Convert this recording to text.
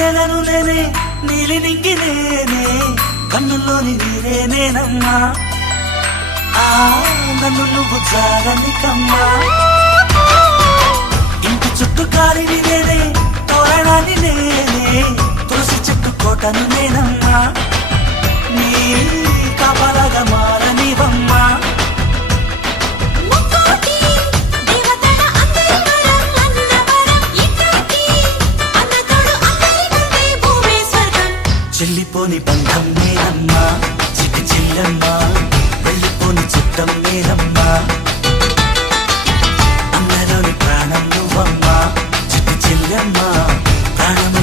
నెలను నేనే నీలి నింగి నేనే కన్నుల్లోని నీరే నేనమ్మా నన్ను నువ్వు జాగని కమ్మా ఇంటి చుట్టూ కాలిని నేనే తోరణాన్ని నేనే తులసి చెట్టు కోటను నేనమ్మా నీ కాపలాగా మారనివమ్మా చెల్లిపోని బంధం నేనమ్మా చిట్టి చెల్లమ్మా వెళ్ళిపోని చుట్టం నేనమ్మా అన్నలోని ప్రాణం నువ్వమ్మా చిట్టి చెల్లమ్మా ప్రాణం